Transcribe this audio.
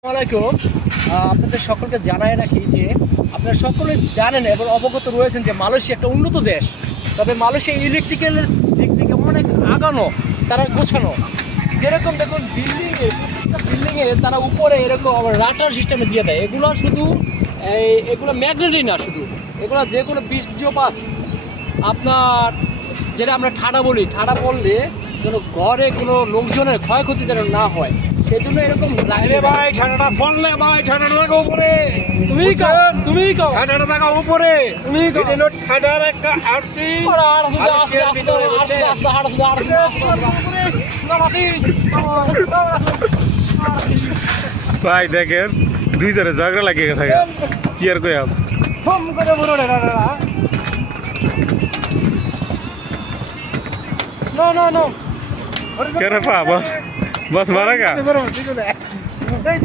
আসসালামাইকুম। আপনাদের সকলকে জানাই রাখি যে আপনারা সকলে জানেন এবং অবগত রয়েছেন যে মালয়েশিয়া একটা উন্নত দেশ। তবে মালয়েশিয়া ইলেকট্রিক্যালের দিক থেকে অনেক আগানো, তারা গোছানো। যেরকম দেখুন বিল্ডিংয়ে তারা উপরে এরকম রাটার সিস্টেমে দিয়ে দেয়। এগুলো শুধু এগুলো ম্যাগনেটই না, শুধু এগুলো যে কোনো বীর্যপাত আপনার যেটা আমরা ঠাডা বলি, ঠাডা পড়লে যেন ঘরে কোনো লোকজনের ক্ষয়ক্ষতি যেন না হয়, সেই জন্য এরকম আরে ভাই ঠান্ডাটা ফললে ভাই ঠান্ডাটা থাকা উপরে তুমি ঠান্ডাটা থাকা উপরে তুমি এটা হলো ঠান্ডার একটা আরতি ভাই দেখেন দুই জনে ঝগড়া লাগিয়ে থাকে কি আর কইয়াম কেন পা বস বস মারা গা এই